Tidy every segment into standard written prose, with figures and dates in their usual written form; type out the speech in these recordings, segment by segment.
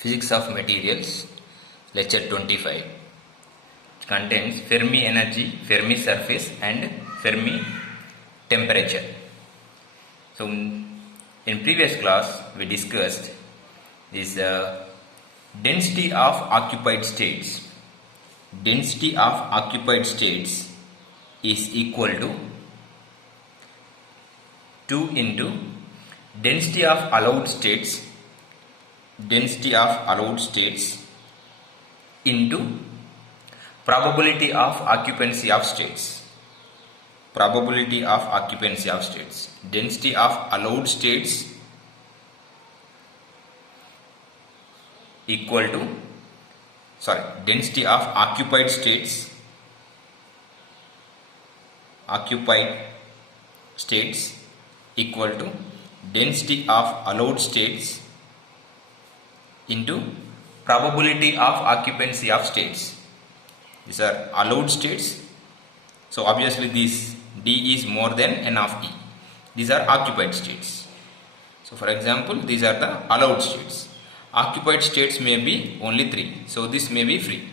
Physics of Materials, Lecture 25. It contains Fermi energy, Fermi surface and Fermi temperature. So, in previous class we discussed this density of occupied states. Density of occupied states is equal to 2 into density of allowed states into probability of occupancy of states. Probability of occupancy of states. Density of allowed states equal to density of occupied states equal to density of allowed states into probability of occupancy of states. These are allowed states, so obviously this D is more than N of E. These are occupied states. So for example, these are the allowed states. Occupied states may be only 3, so this may be free.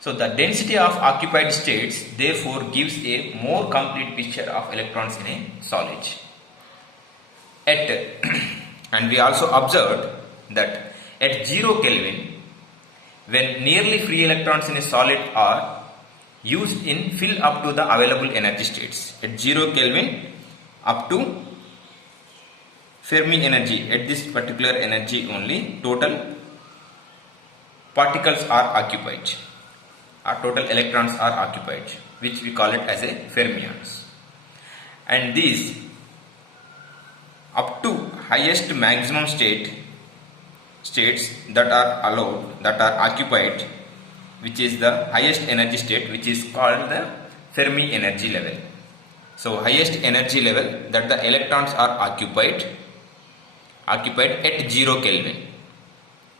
So the density of occupied states therefore gives a more complete picture of electrons in a solid. And we also observed that at 0 Kelvin, when nearly free electrons in a solid are used in fill up to the available energy states. At 0 Kelvin up to Fermi energy, at this particular energy only, total particles are occupied, or total electrons are occupied, which we call it as a fermions. And these up to highest maximum states that are allowed, that are occupied, which is the highest energy state, which is called the Fermi energy level. So highest energy level that the electrons are occupied at 0 Kelvin.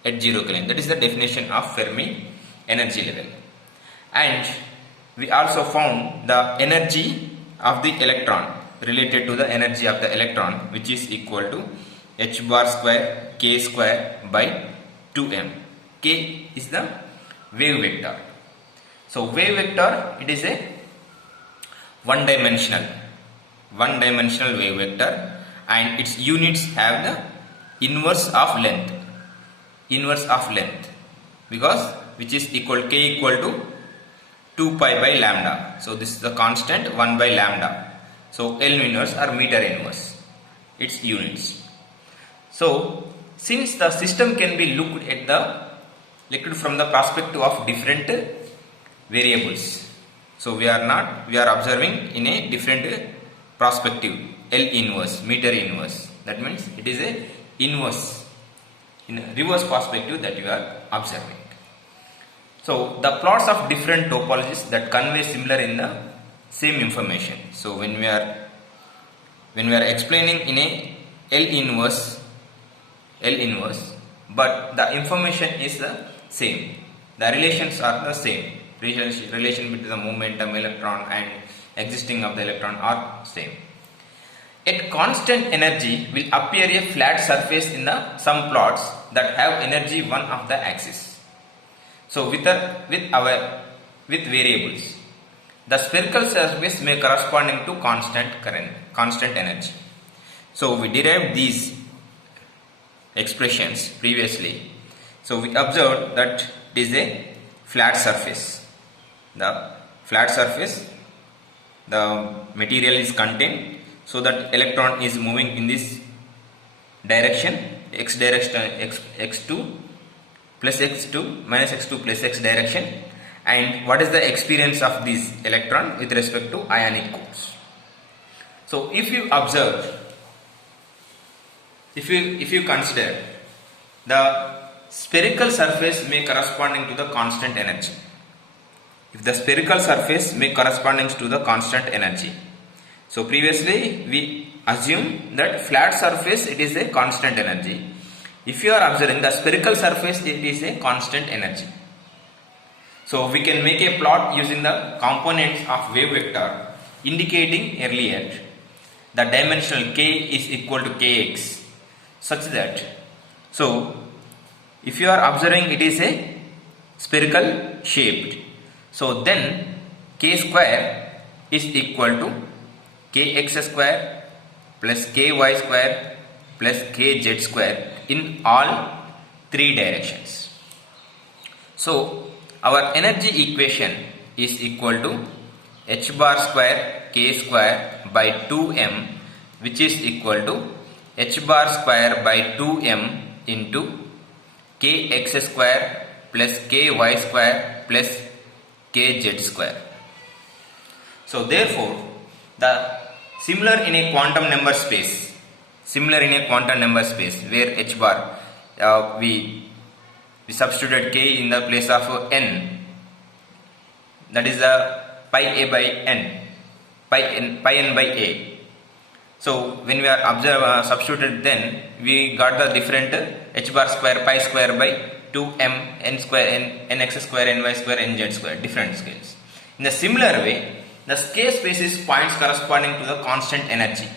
At 0 Kelvin, that is the definition of Fermi energy level. And we also found the energy of the electron related to the energy of the electron, which is equal to h bar square k square by 2m. K is the wave vector. So wave vector, it is a one dimensional wave vector, and its units have the inverse of length, because which is k equal to 2 pi by lambda. So this is the constant 1 by lambda. So L inverse or meter inverse, its units. So since the system can be looked from the perspective of different variables, so we are observing in a different perspective, L inverse, meter inverse. That means it is a inverse, in a reverse perspective that you are observing. So the plots of different topologies that convey similar in the same information. So when we are explaining in a L inverse, but the information is the same. The relations are the same. Relation between the momentum electron and existing of the electron are same. At constant energy will appear a flat surface in the some plots that have energy one of the axis. So with variables, the spherical surface may corresponding to constant energy. So we derived these expressions previously. So we observed that it is a flat surface. The flat surface, the material is contained, so that electron is moving in this direction, x2 plus x2 minus x2 plus x direction. And what is the experience of this electron with respect to ionic codes? So if you observe, if you consider, the spherical surface may corresponding to the constant energy. If the spherical surface may corresponding to the constant energy, so previously we assume that flat surface, it is a constant energy. If you are observing the spherical surface, it is a constant energy. So we can make a plot using the components of wave vector, indicating earlier the dimensional k is equal to kx, such that So if you are observing, it is a spherical shaped. So then k square is equal to kx square plus ky square plus kz square in all three directions. So our energy equation is equal to h bar square k square by 2m, which is equal to h bar square by 2m into kx square plus ky square plus kz square. So therefore, the similar in a quantum number space, where h bar we substituted k in the place of n, that is the pi n by a. So when we are substituted, then we got the different h bar square pi square by 2m n square n x square ny square nz square, different scales. In the similar way, the scale space is points corresponding to the constant energy.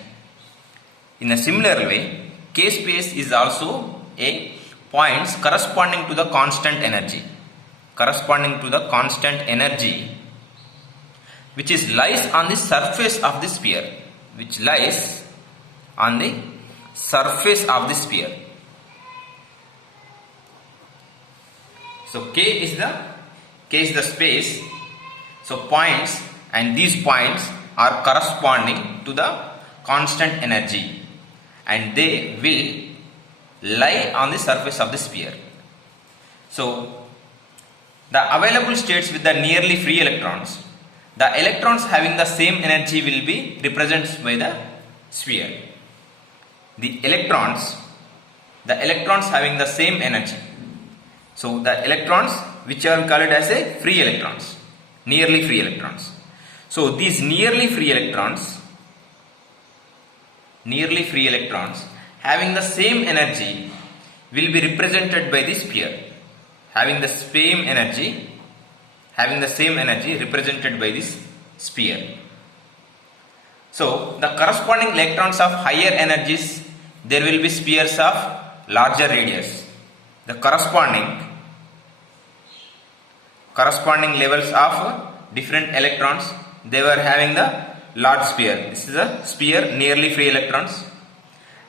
In a similar way, k space is also a points corresponding to the constant energy, which is lies on the surface of the sphere, So k is the space. So points, and these points are corresponding to the constant energy, and they will lie on the surface of the sphere. So the available states with the nearly free electrons, the electrons having the same energy will be represented by the sphere. The electrons having the same energy. So the electrons which are called as a free electrons, nearly free electrons. So these nearly free electrons having the same energy will be represented by the sphere, having the same energy represented by this sphere. So the corresponding electrons of higher energies, there will be spheres of larger radius. The corresponding levels of different electrons, they were having the large sphere. This is a sphere nearly free electrons,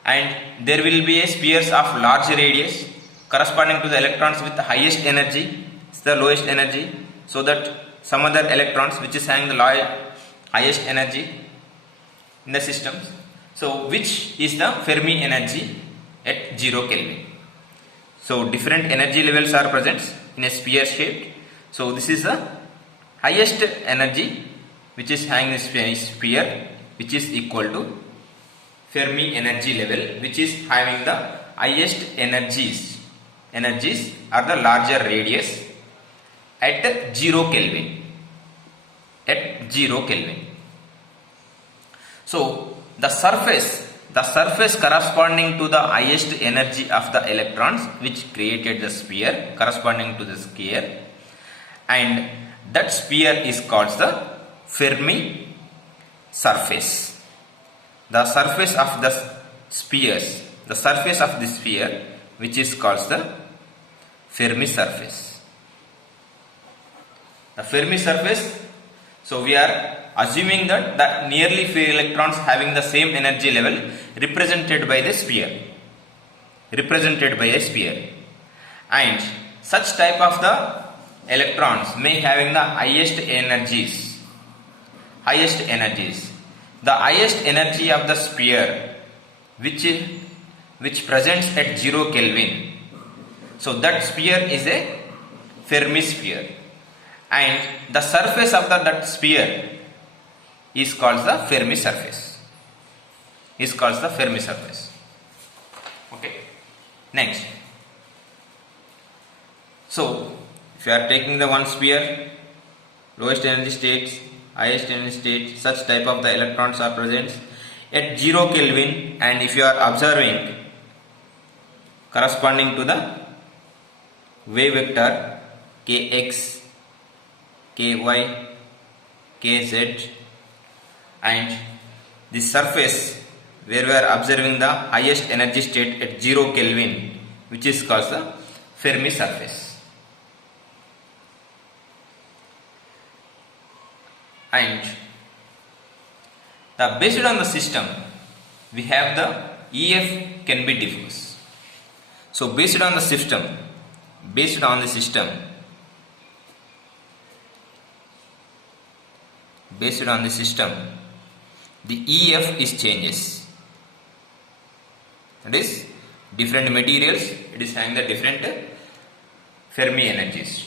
and there will be a spheres of large radius corresponding to the electrons with the highest energy, the lowest energy, so that some other electrons which is having the highest energy in the systems. So which is the Fermi energy at 0 Kelvin. So different energy levels are present in a sphere shaped. So this is the highest energy which is having this sphere, which is equal to Fermi energy level, which is having the highest energies are the larger radius at 0 Kelvin. So the surface corresponding to the highest energy of the electrons which created the sphere corresponding to the sphere, and that sphere is called the Fermi surface. The surface of the sphere which is called the Fermi surface. The Fermi surface, so we are assuming that the nearly free electrons having the same energy level represented by a sphere, and such type of the electrons may having the highest energies. The highest energy of the sphere which presents at 0 Kelvin. So that sphere is a Fermi sphere, and the surface of that sphere is called the Fermi surface. Okay. Next. So if you are taking the one sphere, lowest energy states, highest energy states, such type of the electrons are present at 0 Kelvin, and if you are observing corresponding to the wave vector kx, ky, kz, and this surface where we are observing the highest energy state at 0 Kelvin, which is called the Fermi surface. And based on the system, we have the EF can be diffuse. So based on the system, the EF is changes. That is, different materials, it is having the different Fermi energies.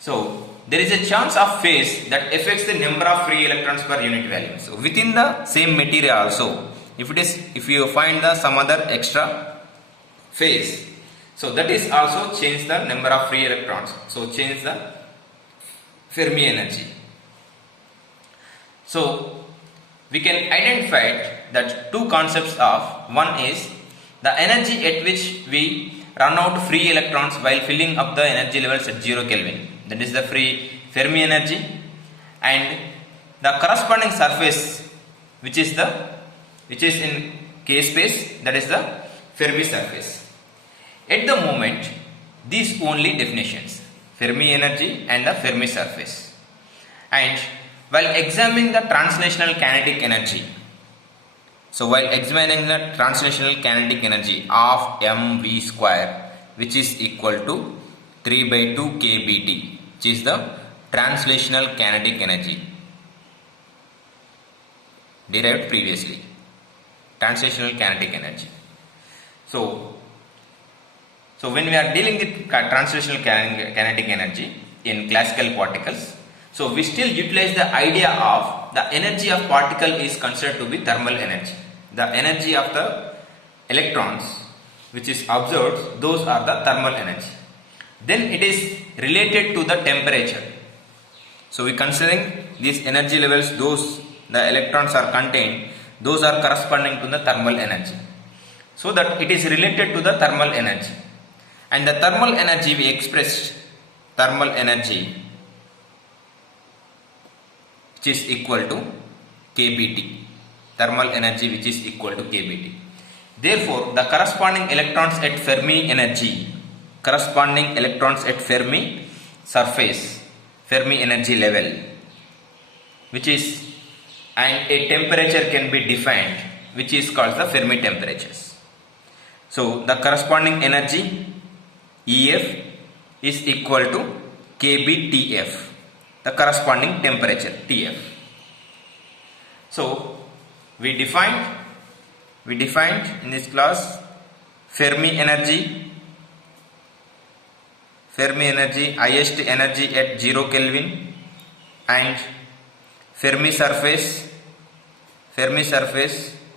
So there is a chance of phase that affects the number of free electrons per unit value. So within the same material also, if you find some other extra phase, so that is also change the number of free electrons. So change the Fermi energy. So we can identify that two concepts of, one is the energy at which we run out free electrons while filling up the energy levels at 0 Kelvin. That is the free Fermi energy, and the corresponding surface which is in K space, that is the Fermi surface. At the moment, these only definitions, Fermi energy and the Fermi surface. And while examining the translational kinetic energy, of mv square, which is equal to 3 by 2 kBT, which is the translational kinetic energy derived previously. Translational kinetic energy. So when we are dealing with translational kinetic energy in classical particles, so we still utilize the idea of the energy of particle is considered to be thermal energy. The energy of the electrons which is observed, those are the thermal energy. Then it is related to the temperature. So we considering these energy levels, those the electrons are contained, those are corresponding to the thermal energy. So that it is related to the thermal energy. And the thermal energy we expressed, thermal energy which is equal to kBT. Thermal energy which is equal to kBT. Therefore, the corresponding electrons at Fermi surface, Fermi energy level, which is, and a temperature can be defined which is called the Fermi temperatures. So the corresponding energy EF is equal to kBTF, the corresponding temperature TF. So we defined in this class Fermi energy, highest energy at 0 Kelvin, and Fermi surface.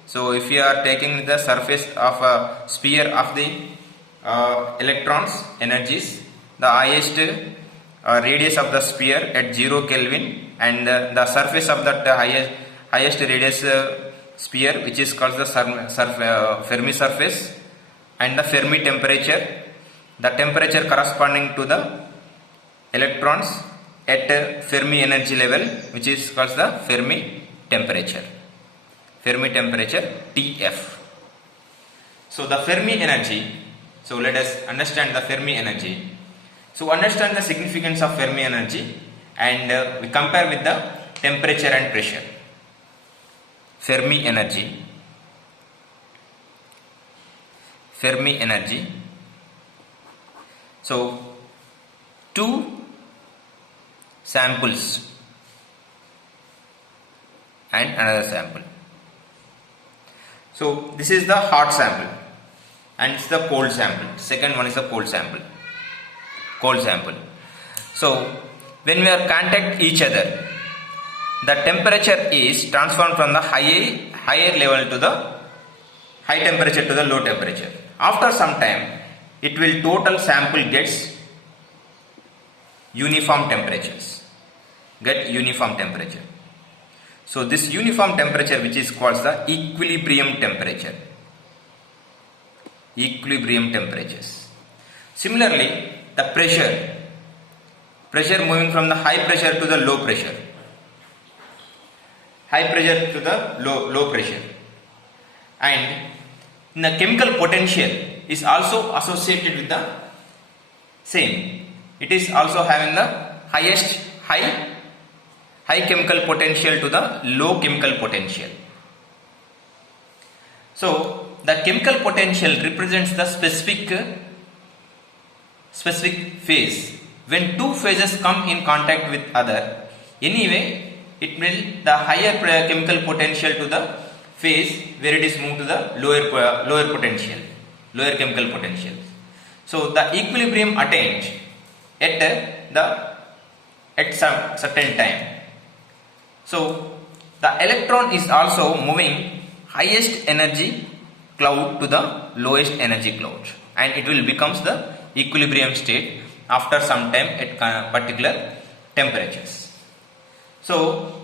So if you are taking the surface of a sphere of the electrons energies, the highest radius of the sphere at 0 Kelvin, and the surface of that highest radius sphere, which is called the Fermi surface, and the Fermi temperature, the temperature corresponding to the electrons at Fermi energy level, which is called the Fermi temperature TF. So the Fermi energy, so let us understand the Fermi energy. So understand the significance of Fermi energy, and we compare with the temperature and pressure. Fermi energy. So two samples and another sample. So this is the hot sample and it's the cold sample. Second one is the cold sample. So when we are contact each other, the temperature is transformed from the higher level to the high temperature to the low temperature. After some time, it will total sample gets uniform temperatures. So this uniform temperature, which is called the equilibrium temperature. Similarly, the pressure moving from the high pressure to the low pressure. Low pressure, and in the chemical potential, is also associated with the same. It is also having the highest high chemical potential to the low chemical potential. So the chemical potential represents the specific phase. When two phases come in contact with other, anyway it will the higher chemical potential to the phase where it is moved to the lower chemical potential. So the equilibrium attained at some certain time. So the electron is also moving highest energy cloud to the lowest energy cloud, and it will becomes the equilibrium state after some time at particular temperatures. So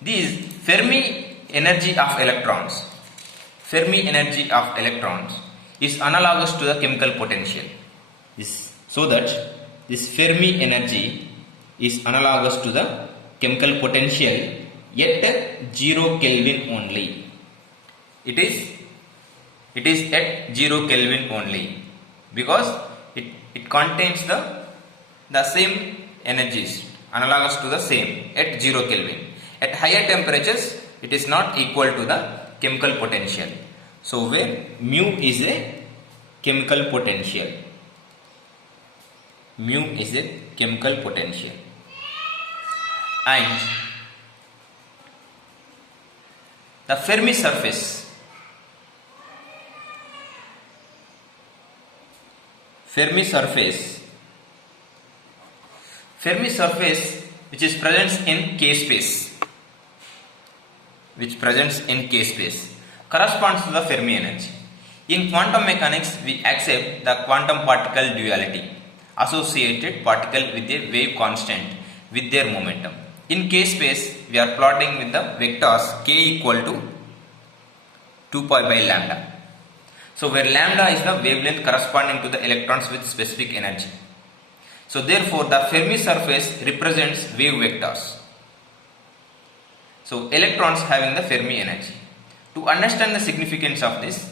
these Fermi energy of electrons is analogous to the chemical potential. So that this Fermi energy is analogous to the chemical potential at 0 Kelvin only. It is at 0 Kelvin only because it contains the same energies analogous to the same at 0 Kelvin. At higher temperatures it is not equal to the chemical potential. So where mu is a chemical potential. Mu is a chemical potential. And the Fermi surface which is present in K-space, corresponds to the Fermi energy. In quantum mechanics, we accept the quantum particle duality, associated particle with a wave constant with their momentum. In K-space, we are plotting with the vectors k equal to 2 pi by lambda. So where lambda is the wavelength corresponding to the electrons with specific energy. So therefore the Fermi surface represents wave vectors. So electrons having the Fermi energy. To understand the significance of this,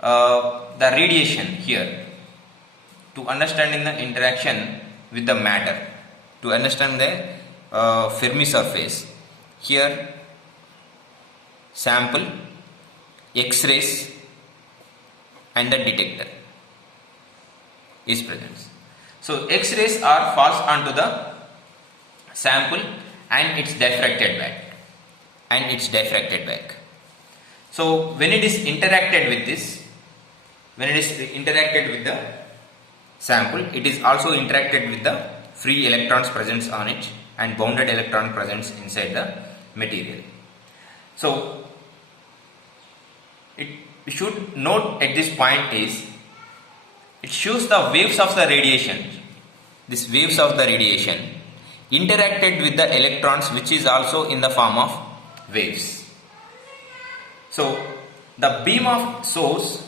the radiation here, to understanding the interaction with the matter, to understand the Fermi surface, here sample, X-rays and the detector is present. So X-rays are passed onto the sample and it's diffracted back. So when it is interacted with this, with the sample, it is also interacted with the free electrons present on it and bounded electron present inside the material. So we should note at this point is it shows the waves of the radiation. These waves of the radiation interacted with the electrons, which is also in the form of waves. So the beam of source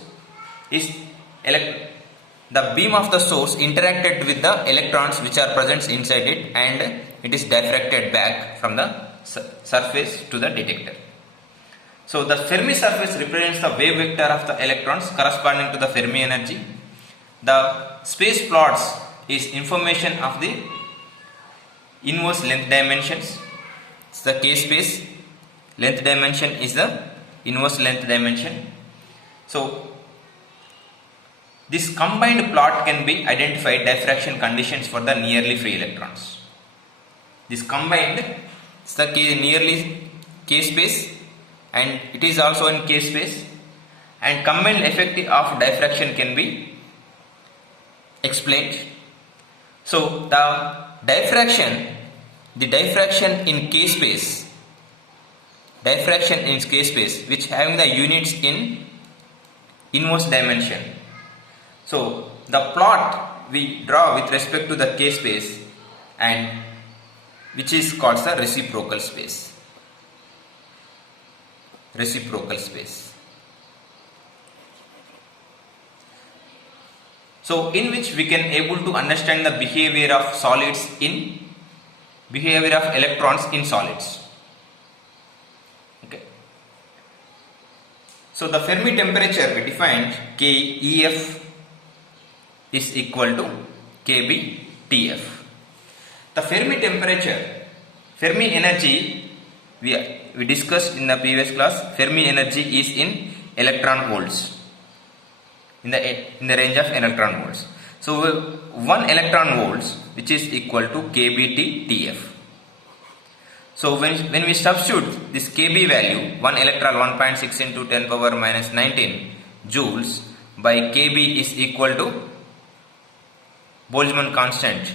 interacted with the electrons which are present inside it, and it is diffracted back from the surface to the detector. So the Fermi surface represents the wave vector of the electrons corresponding to the Fermi energy. The space plots is information of the inverse length dimensions. It's the K space. Length dimension is the inverse length dimension. So this combined plot can be identified diffraction conditions for the nearly free electrons. This combined is the nearly K space, and it is also in K space, and combined effect of diffraction can be explained. So the diffraction in K space, which having the units in inverse dimension. So the plot we draw with respect to the K space, and which is called the reciprocal space. So in which we can able to understand the behavior of electrons in solids. Okay. So the Fermi temperature we defined KEF is equal to KBTF. The Fermi temperature, Fermi energy, we discussed in the previous class. Fermi energy is in electron volts, in the range of electron volts. So 1 electron volts, which is equal to KBT/TF. So when we substitute this KB value, 1 electron 1.6 into 10 power minus 19 joules by KB is equal to Boltzmann constant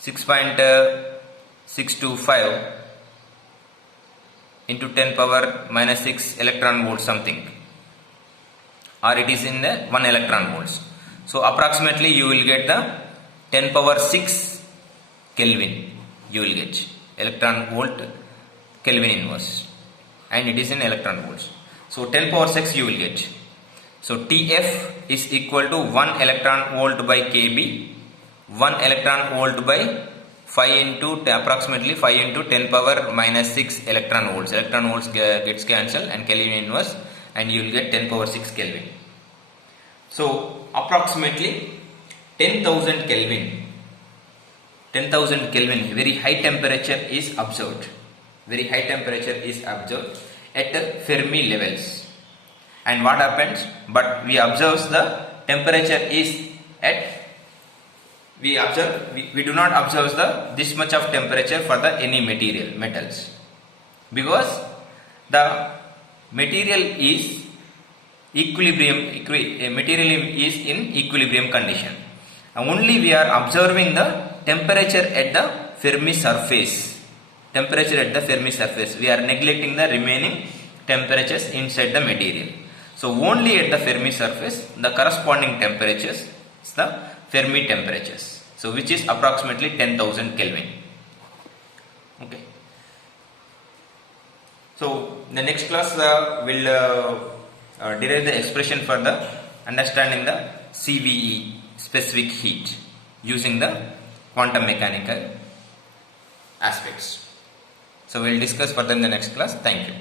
6.625 into 10 power minus 6 electron volts something, or it is in the 1 electron volts. So approximately you will get the 10 power 6 Kelvin, you will get electron volt Kelvin inverse, and it is in electron volts. So 10 power 6 you will get. So TF is equal to 1 electron volt by KB, 1 electron volt by 5 into approximately 5 into 10 power minus 6 electron volts. Electron volts gets cancelled and Kelvin inverse, and you will get 10 power 6 Kelvin. So approximately 10,000 Kelvin. 10,000 Kelvin, very high temperature is observed. Very high temperature is observed at the Fermi levels. And what happens? But we observe the temperature is at, we do not observe this much of temperature for the any metals, because the material is material is in equilibrium condition. Only we are observing the temperature at the Fermi surface. Temperature at the Fermi surface. We are neglecting the remaining temperatures inside the material. So only at the Fermi surface, the corresponding temperatures is the Fermi temperatures. So which is approximately 10,000 Kelvin. Okay. So the next class will derive the expression for the understanding the CVE, specific heat, using the quantum mechanical aspects. So we will discuss further in the next class. Thank you.